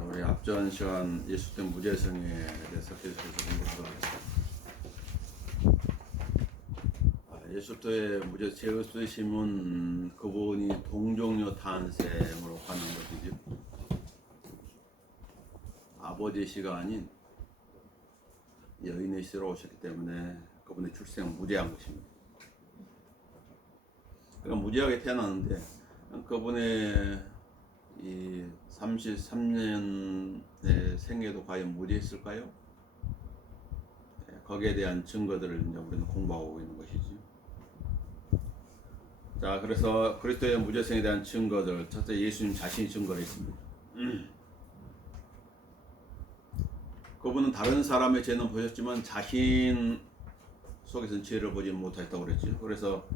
우리 앞전 시간 예수된 무죄성에 대해서 계속해서 공부하도록 하겠습니다. 예수의 무죄 제의심은 그분이 동정녀 탄생으로 가는 것이죠. 아버지 씨가 아닌 여인의 씨로 오셨기 때문에 그분의 출생은 무죄한 것입니다. 그러니까 무죄하게 태어났는데 그분의 이 33년의 생애도 과연 무죄했을까요? 거기에 대한 증거들을 이제 우리는 공부하고 있는 것이죠. 자, 그래서 그리스도의 무죄성에 대한 증거들, 첫째 예수님 자신이 증거를 했습니다. 그분은 다른 사람의 죄는 보셨지만 자신 속에서는 죄를 보지 못했다고 그랬죠. 그래서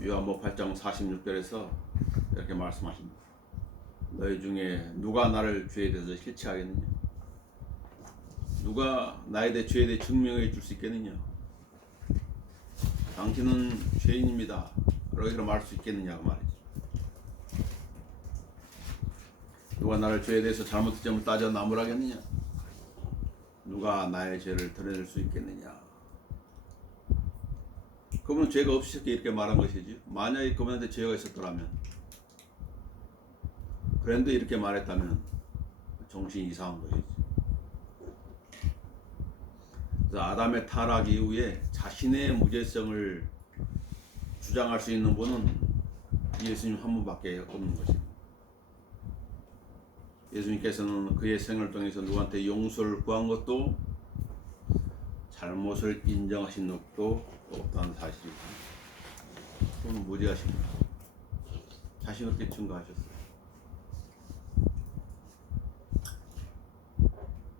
요한복음 8장 46절에서 이렇게 말씀하십니다. 너희 중에 누가 나를 죄에 대해서 실체하겠느냐? 누가 나에 대해 죄에 대해 증명해 줄 수 있겠느냐? 당신은 죄인입니다. 라고 말할 수 있겠느냐 그 말이죠. 누가 나를 죄에 대해서 잘못된 점을 따져 나무라겠느냐? 누가 나의 죄를 드러낼 수 있겠느냐? 그분은 죄가 없으셨기에 이렇게 말한 것이지. 만약에 그분한테 죄가 있었더라면, 그런데 이렇게 말했다면 정신이 이상한 것이지. 그래서 아담의 타락 이후에 자신의 무죄성을 주장할 수 있는 분은 예수님 한 분밖에 없는 것입니다. 예수님께서는 그의 생을 통해서 누구한테 용서를 구한 것도 잘못을 인정하신 것도 없다는 사실이고, 그분은 무죄하십니다. 자신 없게 증거하셨어요.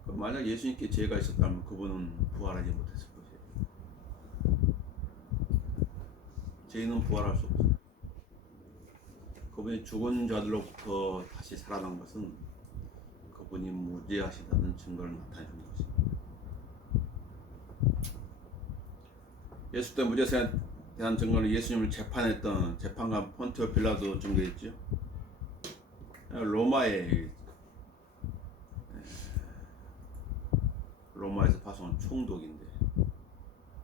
만약 예수님께 죄가 있었다면 그분은 부활하지 못했을 것이에요. 죄인은 부활할 수 없어요. 그분이 죽은 자들로부터 다시 살아난 것은 그분이 무죄하시다는 증거를 나타내 주는 것입니다. 예수 때 무죄성에 대한 증거는 예수님을 재판했던 재판관 폰티오 빌라도 증거했죠. 로마에서 파송한 총독인데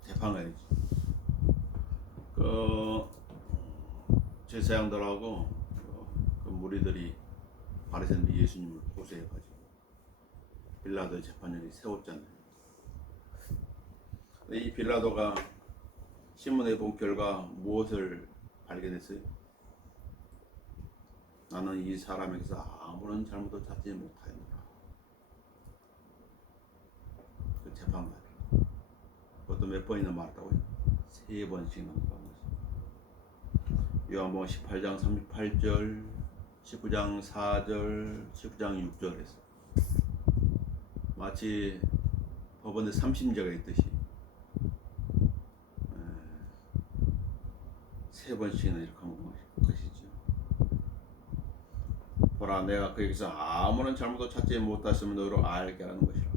재판관이지. 그 제사장들하고 그 무리들이 바리새인들이 예수님을 고소해가지고 빌라도의 재판장이 세웠잖아요. 이 빌라도가 신문에 본 결과 무엇을 발견했어요? 나는 이 사람에게서 아무런 잘못도 찾지 못하였노라. 그 재판관 그것도 몇 번이나 말했다고요? 3번씩이나 말한 거죠. 요한복음 18장 38절, 19장 4절, 19장 6절에서 마치 법원에 삼심제가 있듯이 3번씩이나 이렇게 한 것이죠. 보라, 내가 그에게서 아무런 잘못도 찾지 못했으면 너희로 알게 하는 것이라.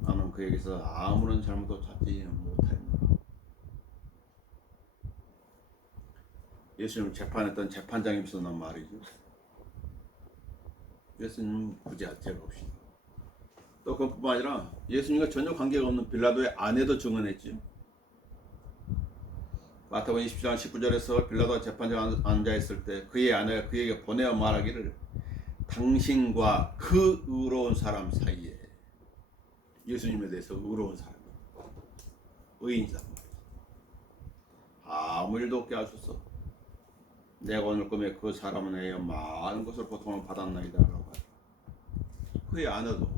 나는 그에게서 아무런 잘못도 찾지 못하였노라. 예수님을 재판했던 재판장이 있었단 말이죠. 예수님은 무죄한 죄가 없습니다. 또 그뿐만 아니라 예수님과 전혀 관계가 없는 빌라도의 아내도 증언했죠. 마태복음 20장 19절에서 빌라도가 재판장에 앉아있을 때 그의 아내가 그에게 보내어 말하기를 당신과 그 의로운 사람 사이에, 예수님에 대해서 의로운 사람, 의인이다. 아무 일도 없게 하소서. 내가 오늘 꿈에 그 사람은 의해 많은 것을 고통을 받았나이다 라고 하죠. 그의 아내도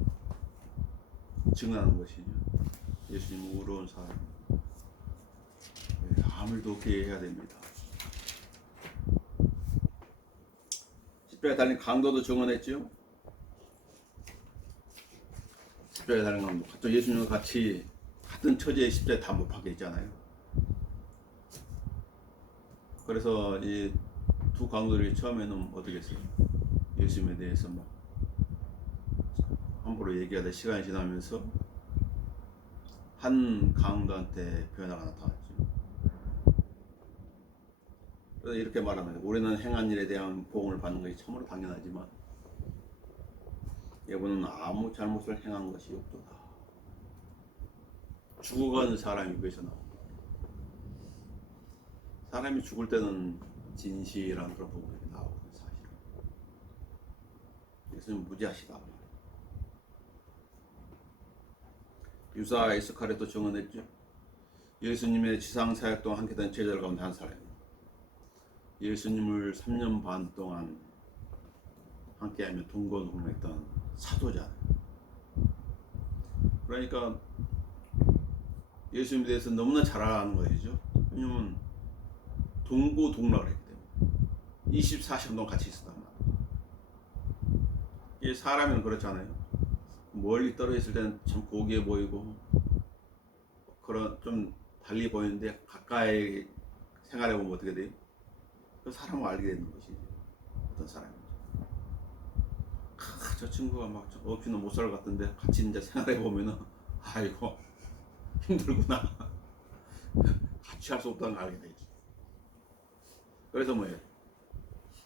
증언하는 것이죠. 예수님은 의로운 사람, 아무 일도 없게 해야 됩니다. 십자가에 달린 강도도 증언했죠. 십자가에 달린 강도, 같은 예수님과 같이 같은 처지에 십자가에 다 못 박혀 있잖아요. 그래서 이 두 강도들이 처음에는 어떻게 했어요? 예수님에 대해서 막 함부로 얘기하다 시간이 지나면서 한 강도한테 변화가 나타났죠. 그래서 이렇게 말하는 거예요. 우리는 행한 일에 대한 보응을 받는 것이 참으로 당연하지만 여러분은 아무 잘못을 행한 것이 없도다. 죽어가는 사람이 위해서 나옵니다. 사람이 죽을 때는 진실한 그런 부분이 나오거든요. 사실은. 예수님 무지하시다. 유다 이스카리도 증언했죠. 예수님의 지상 사역 동안 함께된 제자들 가운데 한 사람입니다. 예수님을 3년 반 동안 함께하며 동거동락했던 사도잖아요. 그러니까 예수님에 대해서 너무나 잘 아는 것이죠. 왜냐면 동고동락을 했기 때문에 24시간 동안 같이 있었단 말이에요. 이게 사람은 그렇잖아요. 멀리 떨어져 있을 때는 참 고귀해 보이고 그런 좀 달리 보이는데 가까이 생활해 보면 어떻게 돼요? 그 사람을 알게 되는 것이죠. 어떤 사람인지. 저 친구가 막 없이는 못 살 것 같은데 같이 이제 생활해 보면은 아이고 힘들구나. 같이 할 수 없다는 걸 알게 되지. 그래서 뭐예요?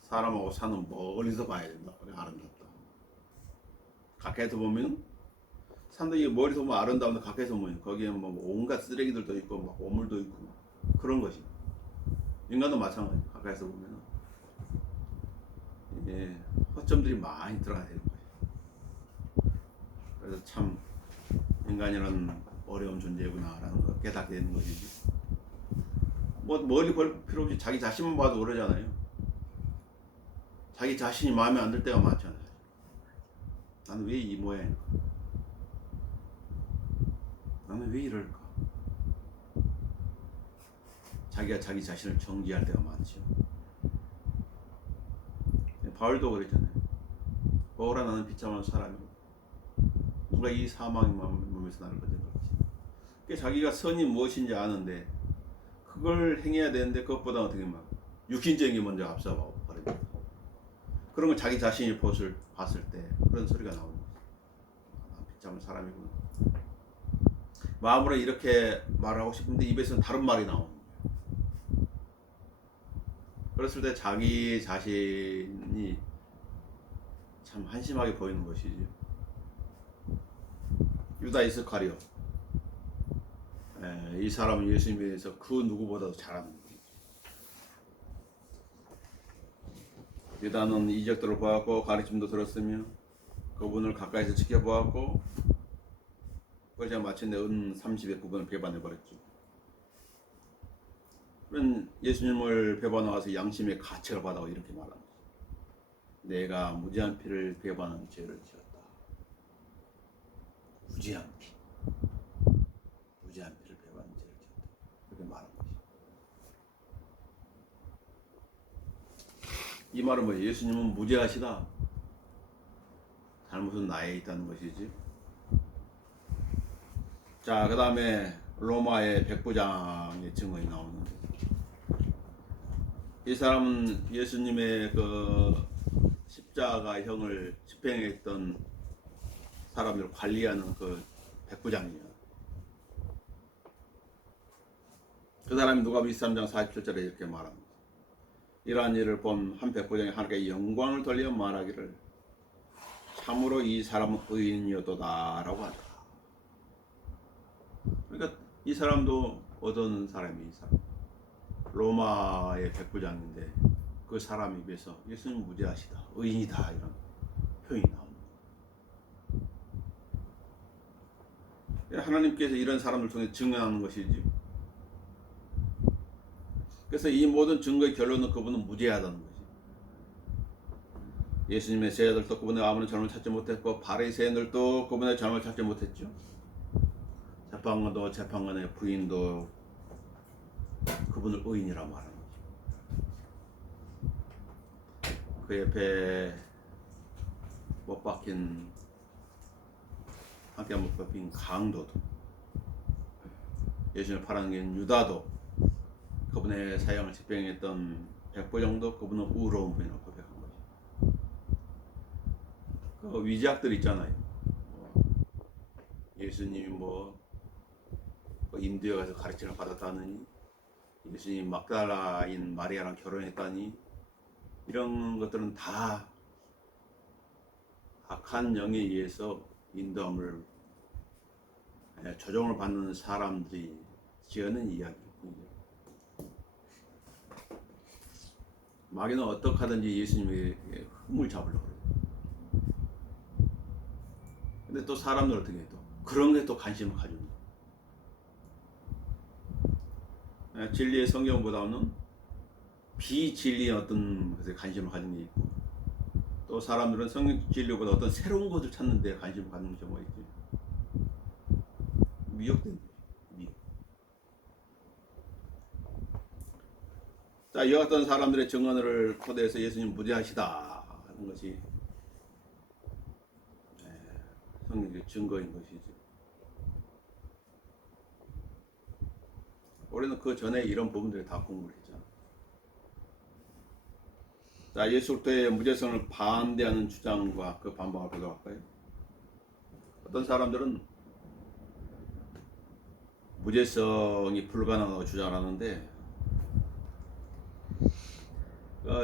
사람하고 사는 멀리서 봐야 된다. 그래 아름답다. 가까이서 보면 산도 이게 멀리서 보면 아름다운데 가까이서 보면 거기에 뭐 온갖 쓰레기들도 있고 막 오물도 있고 그런 것이. 인간도 마찬가지. 가까이서 보면 이게 허점들이 많이 드러나야 되는 거예요. 그래서 참 인간이란 어려운 존재구나라는 걸 깨닫게 되는 것이지. 뭐 멀리 볼 필요 없이 자기 자신만 봐도 그러잖아요. 자기 자신이 마음에 안 들 때가 많잖아요. 나는 왜 이 모양일까? 나는 왜 이럴까? 자기가 자기 자신을 정지할 때가 많죠. 바울도 그랬잖아요. 바울아 나는 비참한 사람이고 누가 이 사망의 몸에서 나를 건져들지. 자기가 선이 무엇인지 아는데 그걸 행해야 되는데 그것보다 어떻게 막 육신적인 게 먼저 앞서가고 그러죠. 그런 걸 자기 자신이 봤을 때 그런 소리가 나오는 거죠. 비참한 사람이구나. 마음으로 이렇게 말하고 싶은데 입에서는 다른 말이 나오는 거예요. 그랬을 때 자기 자신이 참 한심하게 보이는 것이지. 유다 이스카리오. 이 사람은 예수님에 대해서 그 누구보다도 잘 아는 거예요. 유다는 이적들을 보았고 가르침도 들었으며 그분을 가까이서 지켜보았고 그러자 마침내 은 30의 그분을 배반해버렸죠. 그런 예수님을 배반하고서 양심의 가책을 받아고 이렇게 말합니다. 내가 무지한 피를 배반한 죄를 지었다. 무지한 피. 무지한 피를 배반한 죄를 지었다. 그렇게 말한 것이죠. 이 말은 뭐예요? 예수님은 무죄하시다. 잘못은 나에 있다는 것이지. 자, 그 다음에 로마의 백부장의 증언이 나오는데 이 사람은 예수님의 그 십자가형을 집행했던 사람들을 관리하는 그 백부장이에요. 그 사람이 누가복음 23장 47절에 이렇게 말합니다. 이러한 일을 본 한 백부장이 하나님께 영광을 돌려 말하기를 참으로 이 사람은 의인이었도다 라고 하더라. 그러니까 이 사람도 어떤 사람이 이 사람 로마의 백부장인데 그 사람에 비해서 예수님 무죄하시다 의인이다 이런 표현이 나옵니다. 하나님께서 이런 사람을 통해 증언하는 것이지. 그래서 이 모든 증거의 결론은 그분은 무죄하다는 거지. 예수님의 제자들도 그분의 아무런 잘못 찾지 못했고 바리새인들도 그분의 잘못 찾지 못했죠. 재판관도 재판관의 부인도 그분을 의인이라 말하는 거죠. 그 옆에 못 박힌 함께 못 박힌 강도도 예수님을 팔아넘긴 유다도 그분의 사형을 집행했던 백부장도 그분은 우로운 분이라고 고백한 거죠. 그 위지학들 있잖아요. 예수님이 인도에 가서 가르침을 받았다느니 예수님이 막달라인 마리아랑 결혼했다니, 이런 것들은 다 악한 영에 의해서 인도함을, 조종을 받는 사람들이 지어낸 이야기군요. 마귀는 어떻게 하든지 예수님에게 흠을 잡으려고 그래요. 근데 또 사람들 어떻게 해도 그런 게 또 관심을 가집니다. 진리의 성경보다는 비진리의 어떤 것에 관심을 가진 게 있고, 또 사람들은 성경 진리보다 어떤 새로운 것을 찾는 데 관심을 갖는 경우가 있죠. 미혹된 거죠. 미혹. 자, 이와 같은 사람들의 증언을 토대해서 예수님 무죄하시다 하는 것이 성경의 증거인 것이죠. 우리는 그 전에 이런 부분들을 다 공부를 했잖아. 자, 예수 그리스도의 무죄성을 반대하는 주장과 그 반박을 보도록 할까요? 어떤 사람들은 무죄성이 불가능하다고 주장하는데,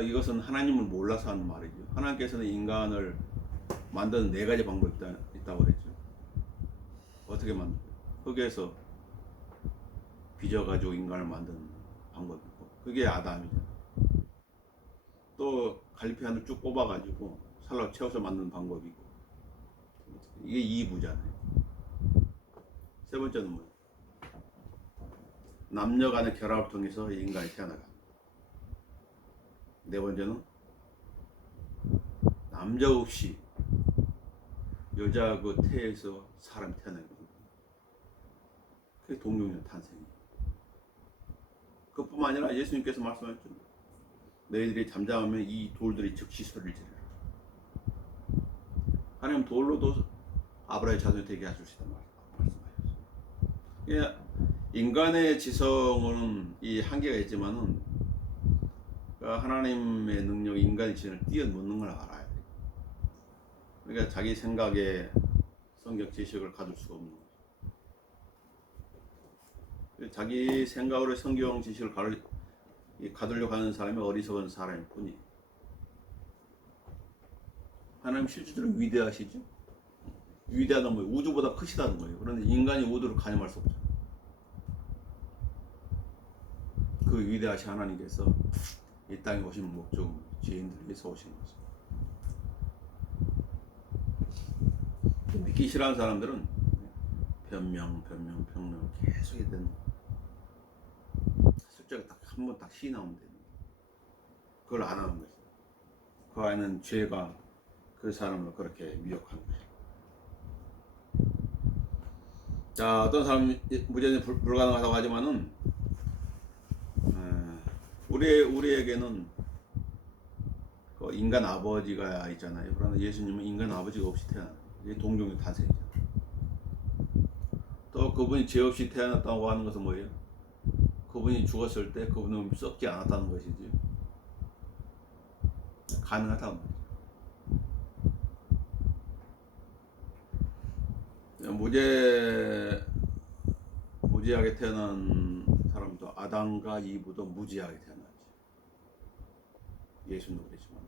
이것은 하나님을 몰라서 하는 말이죠. 하나님께서는 인간을 만드는 4가지 방법이 있다고 그랬죠. 어떻게 만들어요? 흙에서 빚어가지고 인간을 만드는 방법이 있고, 그게 아담이죠. 또 갈피안을 쭉 뽑아가지고 살로 채워서 만드는 방법이 있고, 이게 2부잖아요. 세 번째는 뭐예요? 남녀 간의 결합을 통해서 인간이 태어나가. 네 번째는 남자 없이 여자 그 태에서 사람이 태어나는 거예요. 그게 동정녀 탄생이에요. 그뿐만 아니라 예수님께서 말씀하셨죠. 너희들이 잠잠하면 이 돌들이 즉시 소리를 지르라. 하나님 돌로도 아브라함의 자손이 되게 하실 수 있다는 말씀하셨어요. 인간의 지성은 이 한계가 있지만은 하나님의 능력이 인간의 지성을 뛰어넘는 걸 알아야 돼요. 그러니까 자기 생각에 성경 지식을 가질 수가 없는 거죠. 자기 생각으로 성경 지식을 가두려고 하는 사람이 어리석은 사람일 뿐이에요. 하나님 실질적으로 위대하시죠? 위대하다는 거예요. 우주보다 크시다는 거예요. 그런데 인간이 우주를 가늠할 수 없죠. 그 위대하신 하나님께서 이 땅에 오신 목적은 죄인들 위해서 오신 거죠. 믿기 싫어하는 사람들은 변명 계속 해야 되는 거예요. 실제로 한 번 딱 시인하면 되는 거예요. 그걸 안 하는 거죠. 그 안에는 죄가 그 사람을 그렇게 미혹하는 거죠. 자, 어떤 사람은 무죄는 불가능하다고 하지만은 우리에게는 그 인간 아버지가 있잖아요. 그러나 예수님은 인간 아버지가 없이 태어난 동정의 탄생이잖아요. 또 그분이 죄 없이 태어났다고 하는 것은 뭐예요? 그분이 죽었을 때 그분은 썩지 않았다는 것이지. 가능하다는 거죠. 무지하게 태어난 사람도 아담과 이브도 무지하게 태어났지. 예수는 그랬지만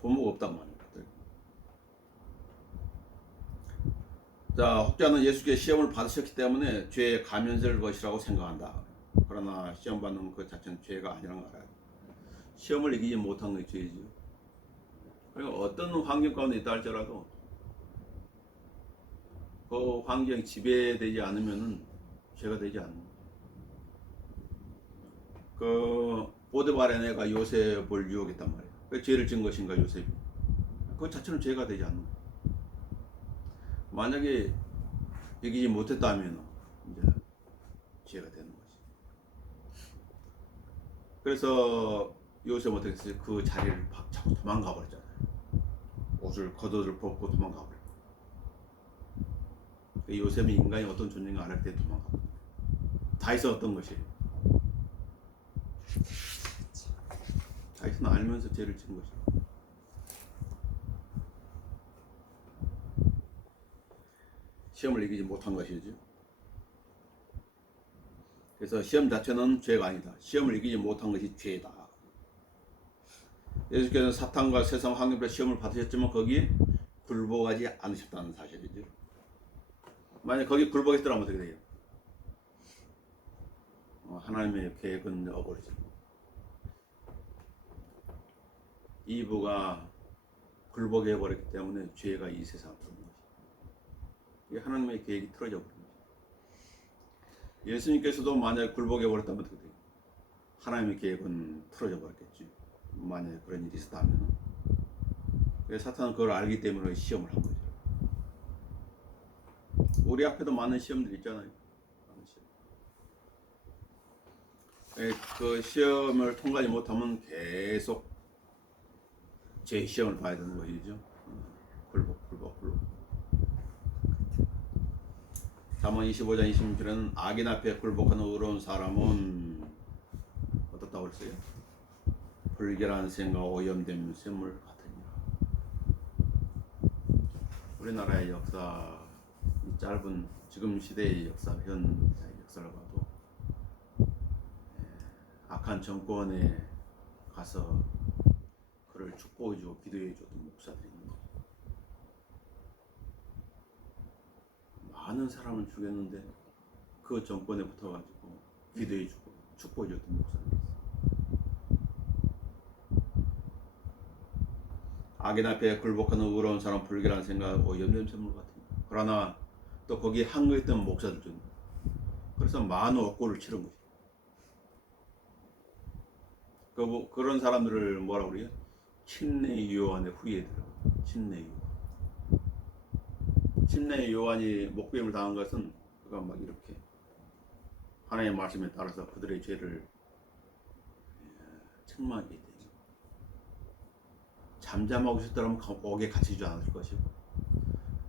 부모가 없단 말이에요. 자, 혹자는 예수께 시험을 받으셨기 때문에 죄의 가면될 것이라고 생각한다. 그러나 시험 받는 그 자체는 죄가 아니라는 걸 알아야 돼. 시험을 이기지 못한 것이 죄이죠. 그리고 어떤 환경 가운데 있다 할지라도 그 환경이 지배되지 않으면은 죄가 되지 않는 거예요. 그 보드발의 애가 요셉을 유혹했단 말이에요. 왜 죄를 지은 것인가 요셉이? 그 자체는 죄가 되지 않는 거예요. 만약에 이기지 못했다면 이제 죄가 되는 거지. 그래서 요셉은 어떻게 했어요? 그 자리를 박차고 도망가 버렸잖아요. 겉옷을 벗고 도망가 버렸고. 요셉이 인간이 어떤 존재인가 알을 때 도망가 버렸고. 다윗은 어떤 것이에요? 다윗은 알면서 죄를 지은 것이에요. 시험을 이기지 못한 것이죠. 그래서 시험 자체는 죄가 아니다. 시험을 이기지 못한 것이 죄다. 예수께서는 사탄과 세상 환경에서 시험을 받으셨지만 거기에 굴복하지 않으셨다는 사실이죠. 만약 거기 굴복했더라면 어떻게 돼요? 하나님의 계획은 어버리죠. 이브가 굴복해버렸기 때문에 죄가 이 세상에 들어온 것이. 하나님의 계획이 틀어져 버린 거죠. 예수님께서도 만약 굴복해버렸다면 어떻게 돼요? 하나님의 계획은 틀어져 버렸겠지. 만약에 그런 일이 있었다면. 사탄은 그걸 알기 때문에 시험을 한 거죠. 우리 앞에도 많은 시험들이 있잖아요. 그 시험을 통과하지 못하면 계속 제 시험을 봐야 되는 것이죠. 굴복. 잠언 25장 26절에는 악인 앞에 굴복하는 의로운 사람은 어떻다고 그랬어요? 불결한 생각, 오염된 샘물 같으니라. 우리나라의 역사, 이 짧은 지금 시대의 역사, 현 역사를 봐도 악한 정권에 가서 그를 축복해주고 기도해줬던 목사들이 있는 거예요. 많은 사람을 죽였는데 그 정권에 붙어가지고 기도해주고 축복해줬던 목사들이 있어요. 악인 앞에 굴복하는 의로운 사람, 불결한 생각, 오염된 샘물 같은. 그러나 또 거기에 항거했던 목사들도 있는 거예요. 그래서 많은 억울을 치른 거죠. 그런 사람들을 뭐라고 그래요? 침례 요한의 후예들. 침례 요한이 목배임을 당한 것은 그가 막 이렇게 하나님의 말씀에 따라서 그들의 죄를 책망하게 되죠. 잠잠하고 있었더라면 옥에 갇히지 않았을 것이고,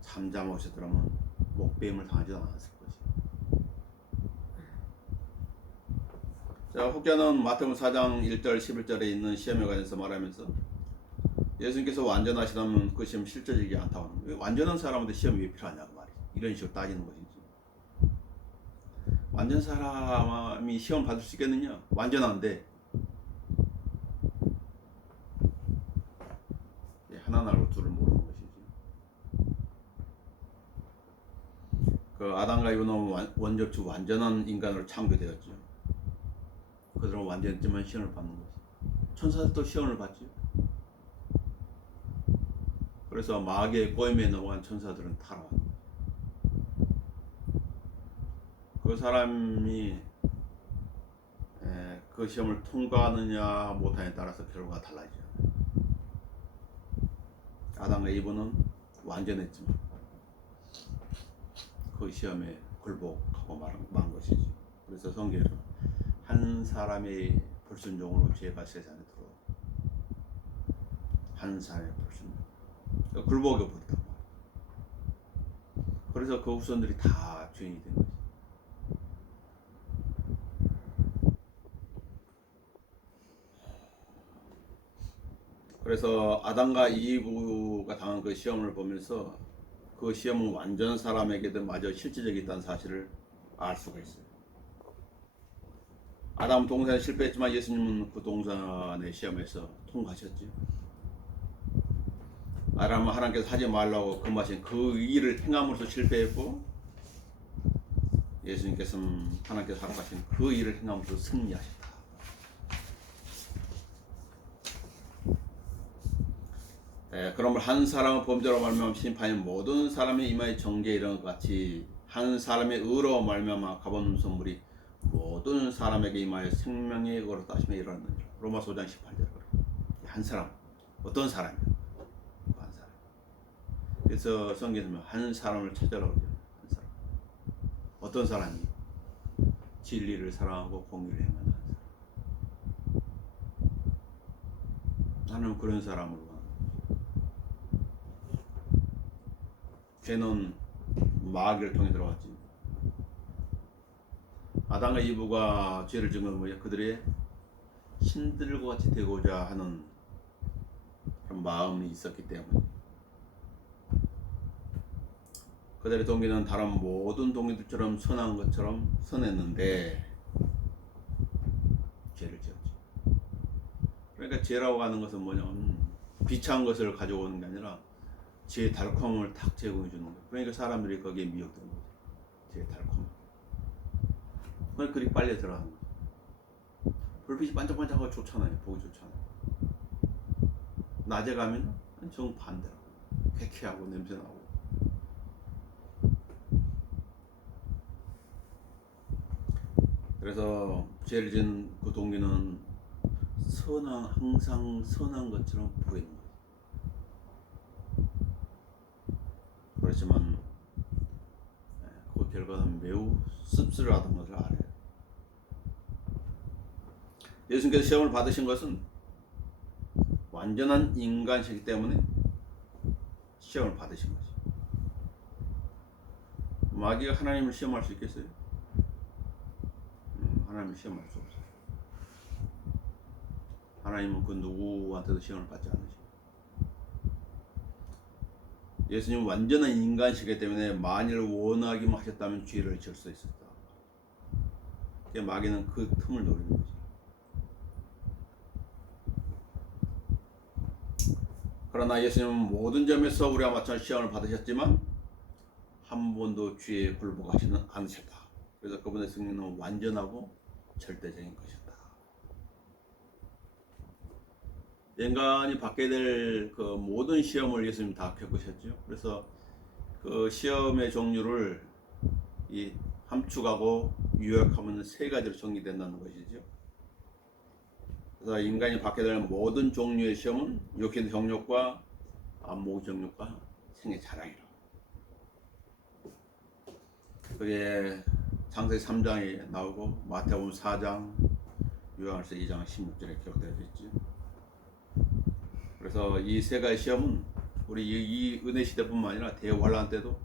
잠잠하고 있었더라면 목배임을 당하지 않았을 것이고. 자, 혹자는 마태복음 4장 1절 11절에 있는 시험에 관해서 말하면서 예수님께서 완전하시다면 그 시험 실제적이지 않다고 하는 거예요. 완전한 사람한테 시험이 왜 필요하냐고 말이에요. 이런 식으로 따지는 것이지. 완전 사람이 시험 받을 수 있겠느냐? 완전한데 하나 알고 둘을 모르는 것이지. 그 아담과 이브는 원적주 완전한 인간으로 창조되었죠. 그들은 완전했지만 시험을 받는 거지. 천사들도 시험을 받죠. 그래서 마귀의 꼬임에 넘어간 천사들은 타락한 거예요. 그 사람이 그 시험을 통과하느냐 못하느냐에 따라서 결과가 달라지죠. 아담과 이브는 완전했지만 그 시험에 굴복하고 만 것이지. 그래서 성경에는 한 사람의 불순종으로 죄가 세상에 들어오고, 한 사람의 불순종, 굴복해 버렸단 말이야. 그래서 그 후손들이 다 죄인이 된 거지. 그래서 아담과 이브가 당한 그 시험을 보면서 그 시험은 완전 사람에게도 마저 실질적이었다는 사실을 알 수가 있어요. 아담은 동산에 실패했지만 예수님은 그 동산의 시험에서 통과하셨죠. 아담은 하나님께서 하지 말라고 금하신 그 일을 행함으로써 실패했고, 예수님께서는 하나님께서 하라고 하신 그 일을 행함으로써 승리하셨다. 그러므로 한 사람의 범죄로 말미암아 심판이 모든 사람의 이마에 정죄에 이르는 것 같이 한 사람의 의로 말미암아 값없는 선물이 모든 사람에게 이마에 생명의 의로 따심에 이르렀느니라. 로마서 5장 18절. 한 사람, 어떤 사람이요? 한 사람. 그래서 성경에서 한 사람을 찾아라고 그러죠. 한 사람. 어떤 사람이? 진리를 사랑하고 공의를 행하는 한 사람. 나는 그런 사람으로 가는 거죠. 죄는 마귀를 통해 들어왔지. 아담과 이브가 죄를 지은 건 뭐야? 그들의 신들과 같이 되고자 하는 그런 마음이 있었기 때문에. 그들의 동기는 다른 모든 동기들처럼 선한 것처럼 선했는데 죄를 지었지. 그러니까 죄라고 하는 것은 뭐냐면 비참한 것을 가져오는 게 아니라 죄의 달콤함을 탁 제공해 주는 거예요. 그러니까 사람들이 거기에 미혹되는 거죠. 죄의 달콤함. 그러니까 그리 빨리 들어가는 거죠. 불빛이 반짝반짝하고 좋잖아요. 보기 좋잖아요. 낮에 가면 정반대로 쾌쾌하고 냄새나고. 그래서 죄를 지은 그 동기는 항상 선한 것처럼 보이는 거예요. 그렇지만 그 결과는 매우 씁쓸하다는 것을 알아요. 예수님께서 시험을 받으신 것은 완전한 인간이시기 때문에 시험을 받으신 거죠. 마귀가 하나님을 시험할 수 있겠어요? 하나님을 시험할 수 없어요. 하나님은 그 누구한테도 시험을 받지 않으시고, 예수님은 완전한 인간이시기 때문에 만일 원하기만 하셨다면 죄를 지을 수 있었다. 마귀는 그 틈을 노리는 거죠. 그러나 예수님은 모든 점에서 우리와 마찬가지 시험을 받으셨지만 한 번도 죄에 굴복하지는 않으셨다. 그래서 그분의 승리는 완전하고 절대적인 것이다. 인간이 받게 될 그 모든 시험을 예수님 다 겪으셨죠. 그래서 그 시험의 종류를 이 함축하고 요약하면 세 가지로 정리된다는 것이죠. 그래서 인간이 받게 될 모든 종류의 시험은 육신의 정욕과 안목의 정욕과 생의 자랑이라. 그게 창세기 3장에 나오고 마태복음 4장, 요한일서 2장 16절에 기록되어 있지. 그래서 이 세 가지 시험은 우리 이 은혜 시대뿐만 아니라 대환란 때도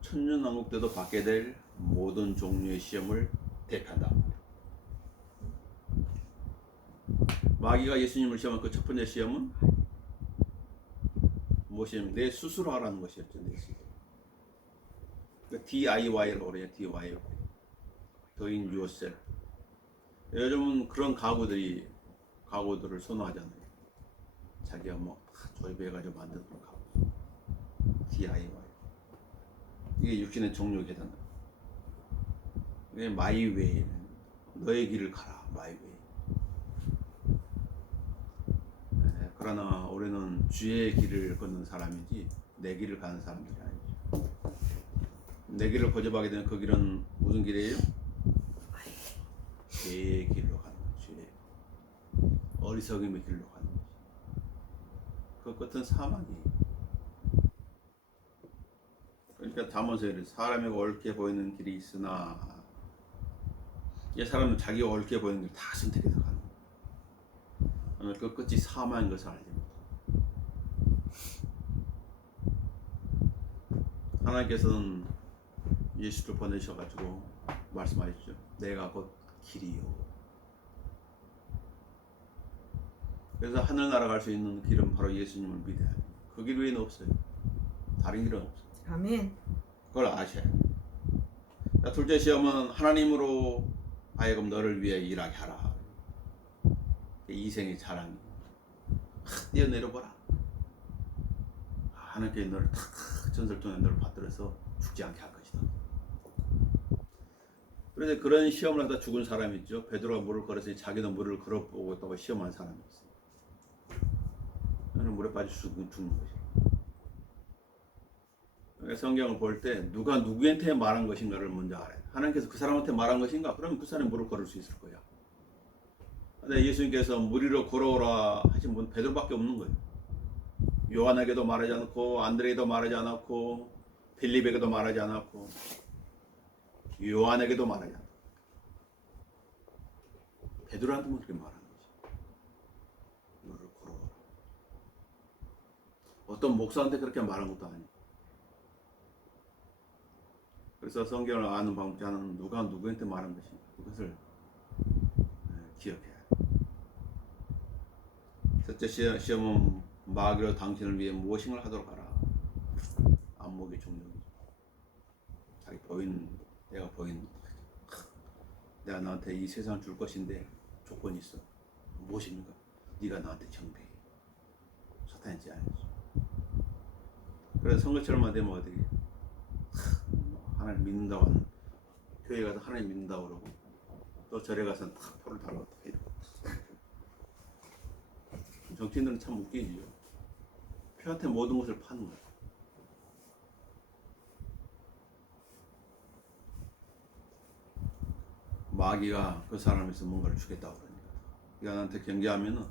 천년왕국 때도 받게 될 모든 종류의 시험을 대표한다. 마귀가 예수님을 시험한 그 첫 번째 시험은 무엇이냐면 내 스스로 하라는 것이었죠. 내 스스로. DIY라고 그래요. DIY. Doing yourself. 요즘은 그런 가구들을 선호하잖아요. 자기가 뭐 조립해가지고 만드는 가구. DIY. 이게 육신의 정욕에 해당한다. 이게 my way. 너의 길을 가라. my way. 그러나 우리는 주의 길을 걷는 사람이지 내 길을 가는 사람들이 아니죠. 내 길을 거듭하게 되면 그 길은 무슨 길이에요? 죄의 길로 가는 거죠. 어리석음의 길로 가는 거죠. 그 끝은 사망이에요. 그러니까 잠언서에 사람에게 옳게 보이는 길이 있으나 이 사람은 자기가 옳게 보이는 길 다 선택해서 가는 거예요. 그 끝이 사망인 것을 알지 못해요. 하나님께서는 예수를 보내셔가지고 말씀하셨죠. 내가 곧 길이요. 그래서 하늘나라 갈 수 있는 길은 바로 예수님을 믿어야 돼요. 그 길 외에는 없어요. 다른 길은 없어요. 아멘. 그걸 아셔야 돼요. 둘째 시험은 하나님으로 하여금 너를 위해 일하게 하라. 이생의 자랑이. 뛰어내려보라. 하나님께 너를 탁 전설 통해 너를 받들어서 죽지 않게 할 것이다. 그런데 그런 시험을 하다 죽은 사람이 있죠. 베드로가 물을 걸었으니 자기도 물을 걸어보고 있다고 시험한 사람이 있어요. 나는 물에 빠져 죽는 것이에요. 성경을 볼 때 누가 누구한테 말한 것인가를 먼저 알아요. 하나님께서 그 사람한테 말한 것인가? 그러면 그 사람이 물을 걸을 수 있을 거야. 근데 예수님께서 물 위로 걸어오라 하신 분 베드로밖에 없는 거예요. 요한에게도 말하지 않고 안드레에게도 말하지 않았고 빌립에게도 말하지 않았고 요한에게도 말하지 않았고 베드로한테만 그렇게 말한 거지. 물을 걸어오라. 어떤 목사한테 그렇게 말한 것도 아니고. 그래서 성경을 아는 방법자는 누가 누구한테 말한 것인가 그것을 기억해야 돼. 셋째 시험은 마귀로 당신을 위해 무엇인가 하도록 하라. 안목의 종력이죠. 자기 내가 보이는 내가 너한테 이 세상을 줄 것인데 조건이 있어. 무엇입니까? 네가 나한테 경배해. 사탄인지 아니지. 그래서 선거철만 되면 어떻게 하나님 믿는다고 하는, 교회 가서 하나님 믿는다고 그러고 또 절에 가서 탁 표를 달라고 탁 해요. 정치인들은 참 웃기지요. 표한테 모든 것을 파는 거야. 마귀가 그 사람에서 뭔가를 주겠다고 그러니까. 네가 나한테 경배하면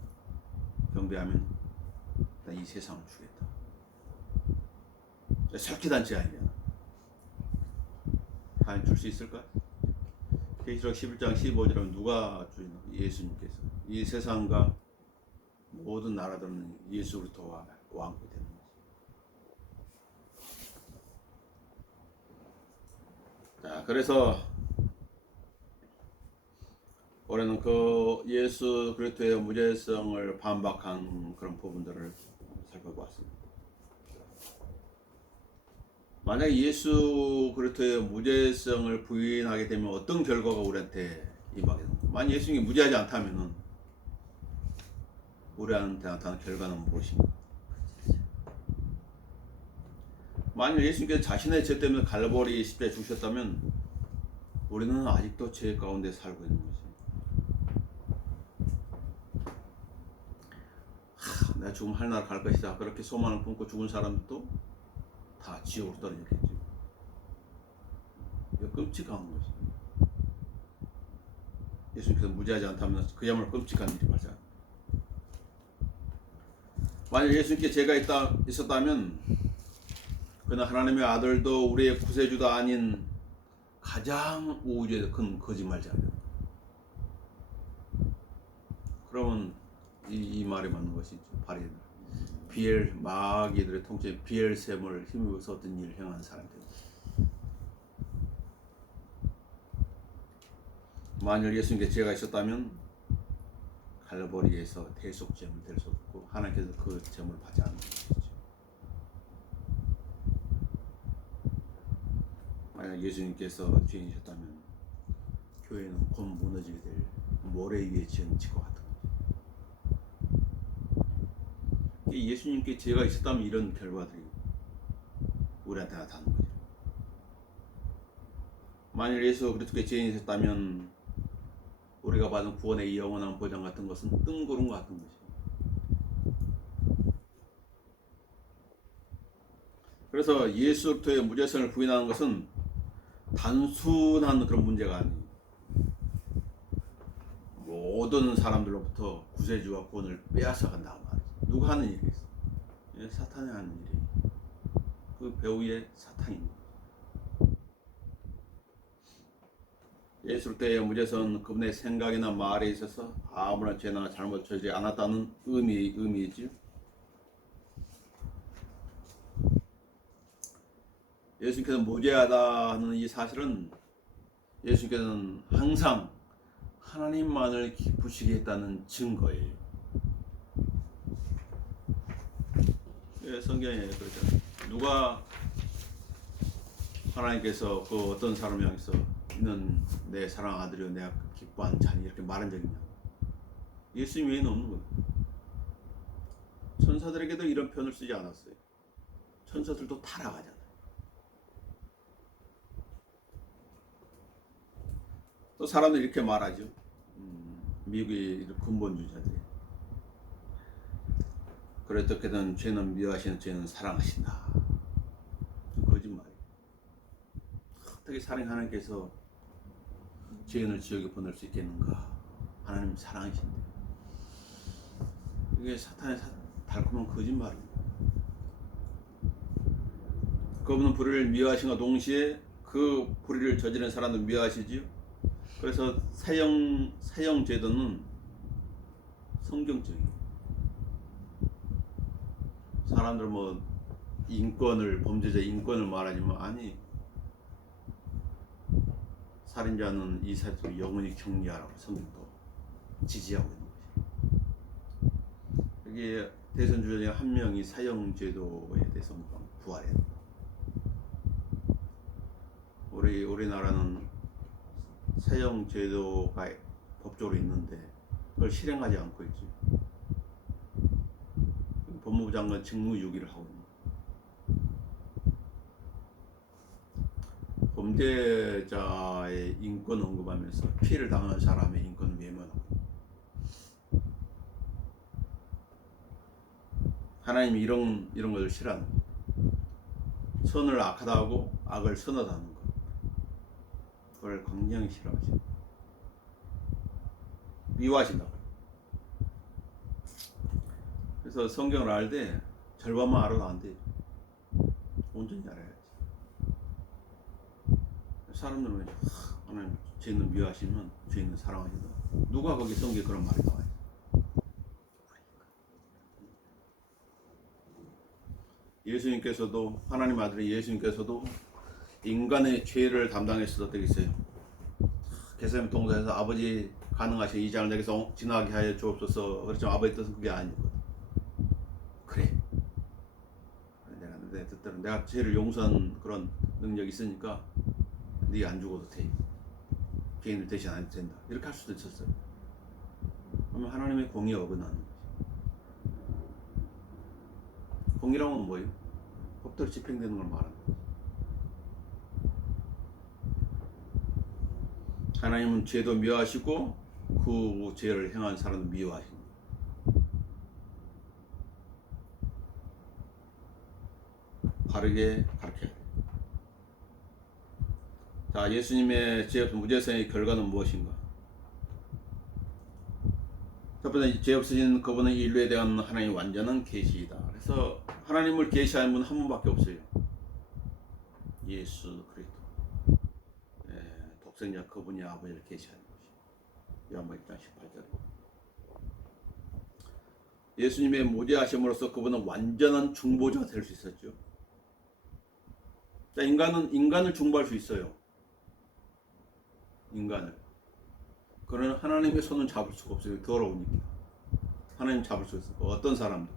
나 이 세상을 주겠다. 설치단체 아니야. 과연 줄 수 있을까? 계시록 11장 15절은 누가 주인? 예수님께서. 이 세상과 모든 나라들은 예수 그리스도와 왕국이 되는 거지. 자, 그래서 올해는 그 예수 그리스도의 무죄성을 반박한 그런 부분들을 살펴보았습니다. 만약 예수 그리스도의 무죄성을 부인하게 되면 어떤 결과가 우리한테 임하게 됩니까? 만약 예수님이 무죄하지 않다면은 우리한테 나타나는 결과는 무엇인가? 만약 예수님께서 자신의 죄 때문에 갈보리 십자가에 죽으셨다면 우리는 아직도 죄 가운데 살고 있는 거지. 내가 죽으면 하늘나라 갈 것이다. 그렇게 소망을 품고 죽은 사람도 다 지옥으로 떨어졌겠지. 이거 끔찍한 거지. 예수님께서 무죄하지 않다면 그야말로 끔찍한 일이 발생합니다. 만약 예수님께 죄가 있었다면 그는 하나님의 아들도 우리의 구세주도 아닌 가장 우주의 큰 거짓말자입니다. 그러면 이 말이 맞는 것이죠. 바리새인들, 마귀들의 통째 비엘셈을 힘입어서 어떤 일을 행한 사람들. 만일 예수님께 죄가 있었다면 갈보리에서 대속죄물 될 수 없고 하나님께서 그 죄물을 받지 않는 것이죠. 만약 예수님께서 죄인이셨다면 교회는 곧 무너지게 될 모래 위에 지은 집과 같은 거죠. 예수님께 죄가 있었다면 이런 결과들이 우리한테 나타나는 거죠. 만일 예수 그리스도께 죄인이셨다면 우리가 받은 구원의 영원한 보장 같은 것은 뜬구름 같은 것이에요. 그래서 예수 그리스도의 무죄성을 부인하는 것은 단순한 그런 문제가 아니에요. 모든 사람들로부터 구세주와 구원을 빼앗아간다고 말이죠. 누가 하는 일이겠어? 사탄이 하는 일이에요. 그 배후에 사탄입니다. 예수 그리스도의 무죄성은 그분의 생각이나 말에 있어서 아무런 죄나 잘못 저지르지 않았다는 의미이지요. 예수님께서 무죄하다는 이 사실은 예수님께서는 항상 하나님만을 기쁘시게 했다는 증거예요. 성경에 그러잖아요. 누가 하나님께서 그 어떤 사람을 향해서 이는 내 사랑 아들이요 내가 기뻐하는 자니 이렇게 말한 적이 있냐? 예수님 외에는 없는 거예요. 천사들에게도 이런 표현을 쓰지 않았어요. 천사들도 타락하잖아요. 또 사람들이 이렇게 말하죠. 미국의 근본주의자들이 그래 어떻게든 죄는 미워하시는 죄는 사랑하신다. 거짓말이에요. 어떻게 사랑 하나님께서 죄인을 지옥에 보낼 수 있겠는가? 하나님 사랑이신데. 이게 사탄의 달콤한 거짓말입니다. 그분은 불의를 미워하신과 동시에 그 불의를 저지른 사람도 미워하시지요. 그래서 사형 제도는 성경적이에요. 사람들 범죄자 인권을 말하지만 아니, 살인자는 이 사실을 영원히 격리하라고 성경도 지지하고 있는 것이에요. 여기 대선 주자 중에 한 명이 사형 제도에 대해서 부활해요. 우리나라는 사형 제도가 법적으로 있는데 그걸 실행하지 않고 있지. 법무부 장관 직무유기를 하고 있는 거야. 범죄자의 인권 언급하면서 피해를 당한 사람의 인권을 외면하고 있는 거야. 하나님이 이런 걸 싫어하는 거야. 선을 악하다 하고 악을 선하다 하는 거. 그걸 굉장히 싫어하지. 미워하신다고. 그래서 성경을 알 때 절반만 알아도 안 돼. 온전히 알아야지. 사람들은 하나님 죄인을 미워하시면 죄인을 사랑하시다. 누가 거기 성경에 그런 말이 나와요? 예수님께서도 하나님 아들인 예수님께서도 인간의 죄를 담당했을 때가 있어요. 겟세마네 동산에서 아버지 가능하신 이 잔을 내게서 지나게 하여 주옵소서. 그렇지만 아버지 뜻은 그게 아니거든. 그래. 내 뜻대로 내가 죄를 용서하는 그런 능력이 있으니까 네가 안 죽어도 돼. 죄인을 대신 안 해도 된다. 이렇게 할 수도 있었어요. 그러면 하나님의 공의에 어긋나는 거지. 공의라는 건 뭐예요? 법대로 집행되는 걸 말하는 거지. 하나님은 죄도 미워하시고 그 죄를 행한 사람도 미워하시는 거예요. 바르게 가르쳐야 돼요. 자, 예수님의 죄 없음 무죄성의 결과는 무엇인가? 첫 번째, 죄 없으신 그분은 인류에 대한 하나님의 완전한 계시이다. 그래서 하나님을 계시하는 분은 한 분밖에 없어요. 예수 그리스도. 독생자 그분이 아버지를 계시하는 것이. 요한복음 1장 18절. 예수님의 무죄하심으로써 그분은 완전한 중보자가 될 수 있었죠. 자, 인간을 중보할 수 있어요. 인간을. 그러나 하나님의 손은 잡을 수가 없어요. 더러우니까. 하나님 잡을 수 있어요. 어떤 사람도.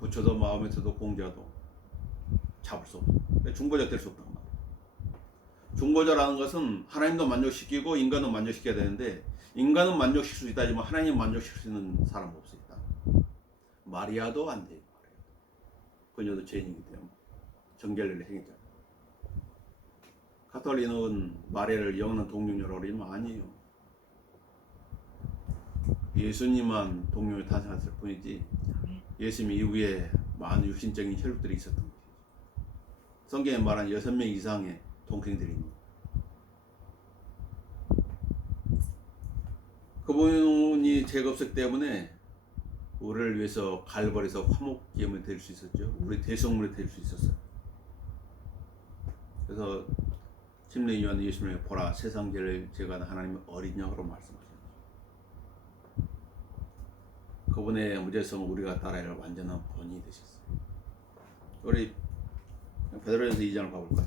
부처도 마음에서도 공자도 잡을 수 없어요. 중보자 될 수 없단 말이에요. 중보자라는 것은 하나님도 만족시키고 인간도 만족시켜야 되는데 인간은 만족시킬 수 있다지만 하나님 만족시킬 수 있는 사람 없어요. 마리아도 안 돼요. 그녀도 죄인이기 때문에 정결례를 행했잖아요. 가톨릭은 마리아를 영원한 동정녀라고 그러지만 아니에요. 예수님만 동정녀 탄생했을 뿐이지 예수님 이후에 많은 육신적인 혈육들이 있었던 거죠. 성경에 말한 6명 이상의 동생들이 있는 거예요. 그분이 죄가 없었기 때문에 우리를 위해서 갈보리에서 화목제물이 될 수 있었죠. 우리 대성물이 될 수 있었어요. 그래서 침례 요한 예수님이 보라 세상 죄를 제거하는 하나님의 어린 양으로 말씀하셨죠. 그분의 무죄성을 우리가 따라야 할 완전한 본이 되셨어요. 우리 베드로전서 2장을 봐볼까요?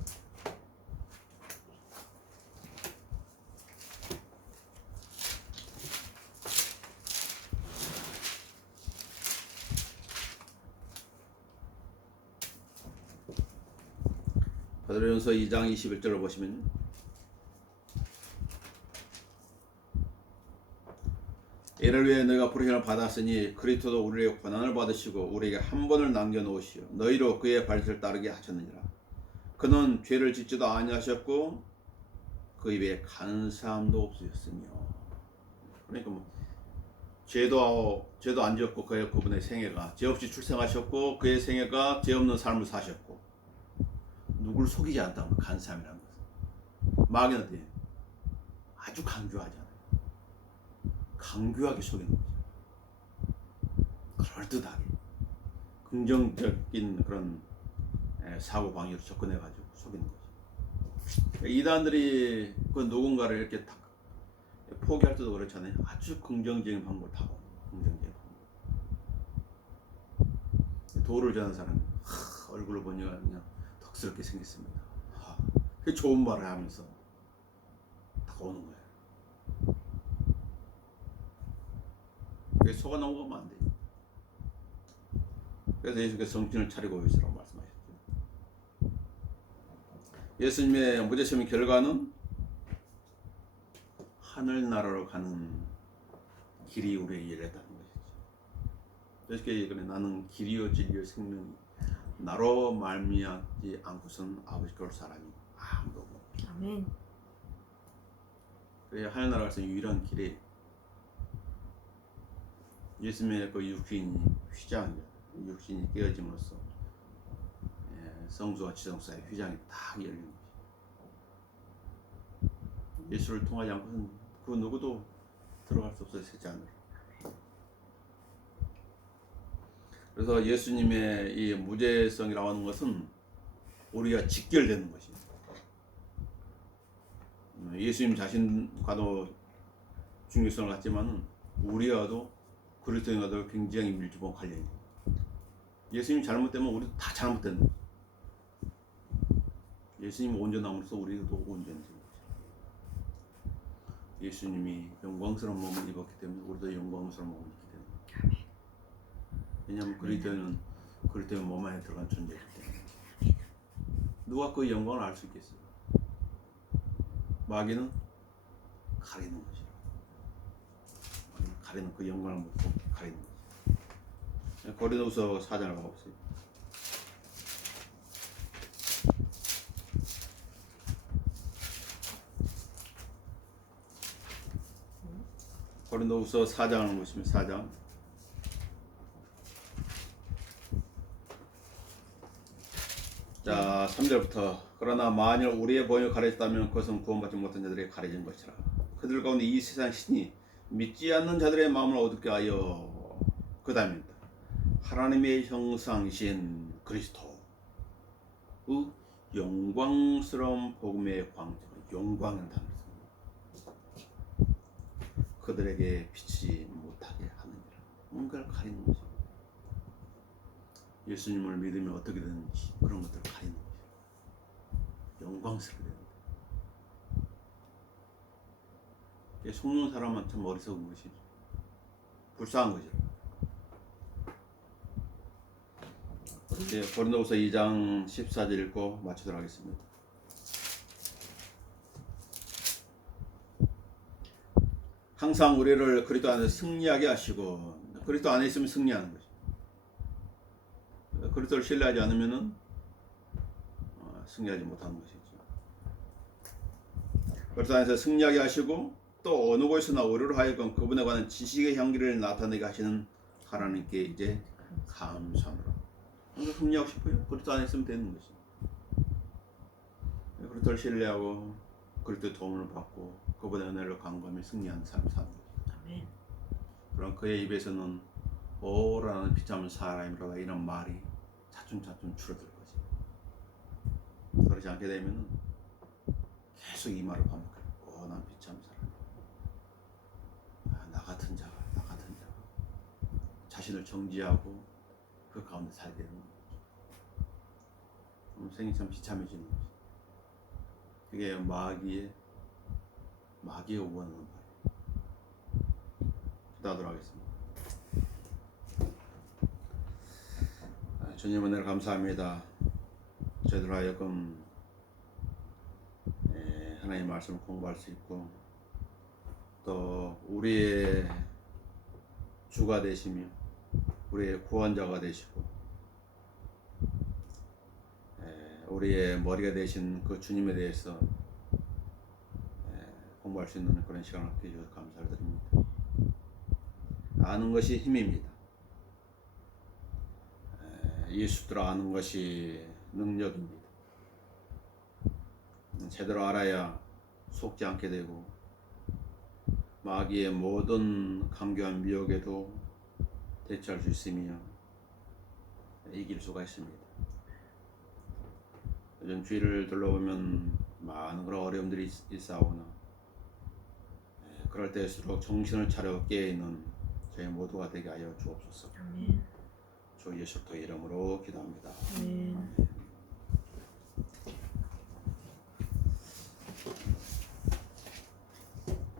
베드로전서 2장 21절을 보시면 이를 위해 너희가 부르심을 받았으니 그리스도도 우리의 고난을 받으시고 우리에게 한 번을 남겨놓으시오 너희로 그의 발짓을 따르게 하셨느니라. 그는 죄를 짓지도 아니하셨고 그 입에 간사함도 없으셨으며. 그러니까 뭐 죄도 안 지었고 그분의 생애가 죄 없이 출생하셨고 그의 생애가 죄 없는 삶을 사셨고 누굴 속이지 않다면 간사함이라는 것은 마귀는 어때요? 아주 강조하잖아요. 강교하게 속이는 거죠. 그럴듯하게 긍정적인 그런 사고 방향으로 접근해가지고 속이는 거죠. 이단들이 그 누군가를 이렇게 딱 포기할 때도 그렇잖아요. 아주 긍정적인 방법을 타고 긍정적인 방법. 도를 저는 사람이 얼굴을 보니까 그냥 덕스럽게 생겼습니다. 그 좋은 말을 하면서 딱 오는 거예요. 그게 속아 넘어가면 안 돼요. 그래서 예수께서 정신을 차리고 있으라고 말씀하셨죠. 예수님의 무죄심의 결과는 하늘나라로 가는 길이 우리에게 열렸다는 것이죠. 그래서 그래 나는 길이요 진리요 생명이 나로 말미암지 않고선 아버지께로 사람이 아무도 없다. 아멘. 그래 하늘나라 가서 유일한 길이 예수님의 그 육신이 휘장이죠. 육신이 깨어짐으로써 성소와 지성사의 휘장이 딱 열린 거죠. 예수를 통하지 않고는 그 누구도 들어갈 수 없어요. 셋째 안으로. 그래서 예수님의 이 무죄성이라고 하는 것은 우리가 직결되는 것입니다. 예수님 자신과도 중요성을 갖지만은 우리와도 그리스도인과도 굉장히 밀접한 관련이 있습니다. 예수님 잘못되면 우리도 다 잘못되는 거죠. 예수님 온전함으로써 우리도 온전해지는 거죠. 예수님이 영광스러운 몸을 입었기 때문에 우리도 영광스러운 몸을 입기 때문에. 왜냐하면 그리스도는 몸 안에 들어간 존재이기 때문에. 누가 그 영광을 알 수 있겠어요? 마귀는 가리는 거죠. 가리는 그 영광을 못 보고 가리는 거죠. 고린도후서 4장을 가봅시다. 고린도후서 4장을 보시면 4장 자 3절부터 그러나 만일 우리의 본이 가려졌다면 그것은 구원받지 못한 자들에게 가려진 것이라. 그들 가운데 이 세상 신이 믿지 않는 자들의 마음을 어둡게 하여 그 다음입니다. 하나님의 형상이신 그리스도의 영광스러운 복음의 광채, 영광이라는 단어를 씁니다. 그들에게 비치지 못하게 하느니라. 뭔가를 가리는 거죠. 예수님을 믿으면 어떻게 되는지 그런 것들을 가리는 거죠. 영광스럽게 되는 거죠. 속는 사람은 참 어리석은 것이죠. 불쌍한 거죠. 이제 고린도후서 2장 14절 읽고 마치도록 하겠습니다. 항상 우리를 그리스도 안에서 승리하게 하시고, 그리스도 안에 있으면 승리하는 거죠. 그리스도를 신뢰하지 않으면은 승리하지 못하는 것이죠. 그리스도 안에서 승리하게 하시고 또 어느 곳에서나 우리로 하여금 그분에 관한 지식의 향기를 나타내게 하시는 하나님께 이제 감사하노라. 그러니까 승리하고 싶어요. 그리스도 안에 있으면 되는 것이죠. 그리스도를 신뢰하고 그리스도의 도움을 받고 그분의 은혜를 간구하며 승리하는 삶을 사는 거죠. 아멘. 그럼 그의 입에서는 오라는 비참한 사람이라다 이런 말이 차츰차츰 줄어들 거지. 그러지 않게 되면은 계속 이 말을 반복해요. 난 비참한 사람. 나 같은 자가 자신을 정지하고 그 가운데 살게 되는 거죠. 그럼 생이 참 비참해지는 거죠. 그게 마귀의 원하는 바예요. 기도하도록 하겠습니다. 주님 은혜를 감사합니다. 저희들 하여금 하나님의 말씀을 공부할 수 있고 또 우리의 주가 되시며 우리의 구원자가 되시고 우리의 머리가 되신 그 주님에 대해서 공부할 수 있는 그런 시간을 갖게 해주셔서 감사를 드립니다. 아는 것이 힘입니다. 예수를 아는 것이 능력입니다. 제대로 알아야 속지 않게 되고 마귀의 모든 강교한 미혹에도 대처할 수 있으며 이길 수가 있습니다. 요즘 주위를 둘러보면 많은 그런 어려움들이 있사오나 그럴 때일수록 정신을 차려 깨어있는 저희 모두가 되게 하여 주옵소서. 아멘. 주 예수의 이름으로 기도합니다. 아멘.